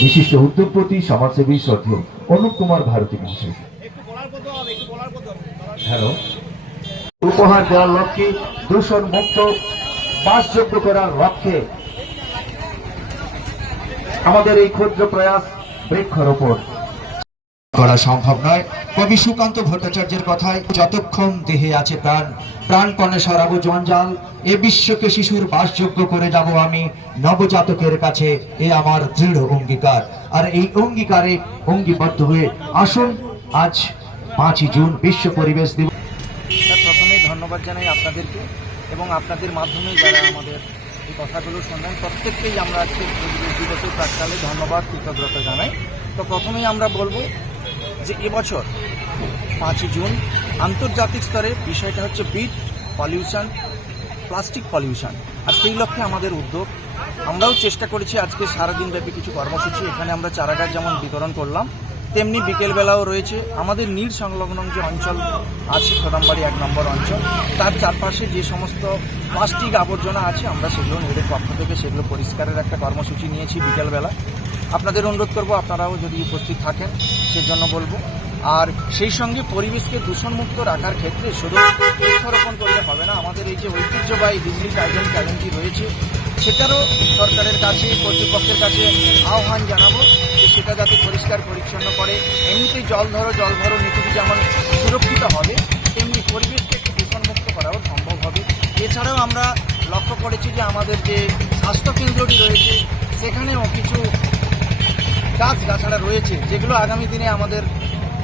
বিশিষ্ট উদ্যোগপতি, সমাজসেবী শ্রদ্ধেয় অনুপ কুমার ভারতী মহাশয়। হ্যালো। উপহার দেওয়ার লক্ষ্যে দূষণ মুক্ত বাসযোগ্য করার লক্ষ্যে আমাদের এই ক্ষুদ্র প্রয়াস বৃক্ষরোপণ। করা সম্ভব নয়। কবি সুকান্ত ভট্টাচার্যের কথায়, যতক্ষণ দেহে আছে প্রাণ, প্রাণপণে সরাবো জঞ্জাল, এ বিশ্বকে শিশুর বাসযোগ্য করে যাব আমি, নবজাতকের কাছে এ আমার দৃঢ় অঙ্গীকার। আর এই অঙ্গীকারে অঙ্গীবদ্ধ হয়ে আসুন, আজ পাঁচই জুন, বিশ্ব পরিবেশ দিবস। প্রথমেই ধন্যবাদ জানাই আপনাদেরকে এবং আপনাদের মাধ্যমে যারা আমাদের এই কথাগুলো শুনলেন, প্রত্যেককেই আমরা আজকে পরিবেশ দিবসের প্রাককালে ধন্যবাদ, কৃতজ্ঞতা জানাই। তো প্রথমেই আমরা বলব যে এবছর পাঁচই জুন আন্তর্জাতিক স্তরে বিষয়টা হচ্ছে বিট পলিউশন প্লাস্টিক পলিউশন আর সেই লক্ষ্যে আমাদের উদ্যোগ। আমরাও চেষ্টা করেছি আজকে সারাদিন ব্যাপী কিছু কর্মসূচি। এখানে আমরা চারাগাছ যেমন বিতরণ করলাম, তেমনি বিকেলবেলাও রয়েছে আমাদের নীল সংলগ্ন যে অঞ্চল আছে কদমবাড়ি এক নম্বর অঞ্চল, তার চারপাশে যে সমস্ত প্লাস্টিক আবর্জনা আছে, আমরা সেগুলো নিজেদের পক্ষ থেকে সেগুলো পরিষ্কারের একটা কর্মসূচি নিয়েছি বিকেলবেলা। আপনাদের অনুরোধ করব, আপনারাও যদি উপস্থিত থাকেন, সেজন্য বলব। আর সেই সঙ্গে পরিবেশকে দূষণমুক্ত রাখার ক্ষেত্রে শুধু বৃক্ষরোপণ করলে হবে না, আমাদের এই যে ঐতিহ্যবাহী দিল্লি টাইজন ক্যালেন্ডারি রয়েছে, সেটারও সরকারের কাছে, কর্তৃপক্ষের কাছে আহ্বান জানাব যে সেটা যাতে পরিষ্কার, পরিচ্ছন্ন করে। এমনিতেই জল ধরো জল ধরো নীতিটি যেমন সুরক্ষিত হবে, তেমনি পরিবেশকে একটু দূষণমুক্ত করাও সম্ভব হবে। এছাড়াও আমরা লক্ষ্য করেছি যে আমাদের যে স্বাস্থ্যকেন্দ্রটি রয়েছে, সেখানেও কিছু গাছ গাছাড়া রয়েছে যেগুলো আগামী দিনে আমাদের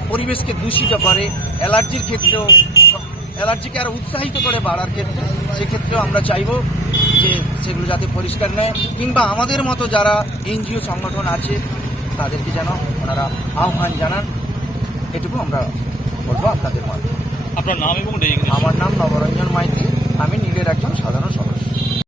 পরিবেশকে দূষিত করে অ্যালার্জির ক্ষেত্রেও অ্যালার্জিকে আরও উৎসাহিত করে বাড়ার ক্ষেত্রে সেক্ষেত্রেও আমরা চাইব যে সেগুলো যাতে পরিষ্কার নেয় কিংবা আমাদের মতো যারা এনজিও সংগঠন আছে তাদেরকে যেন ওনারা আহ্বান জানান। এটুকু আমরা বলব আপনাদের মাধ্যমে আপনার নাম এবং আমার নাম নবরঞ্জন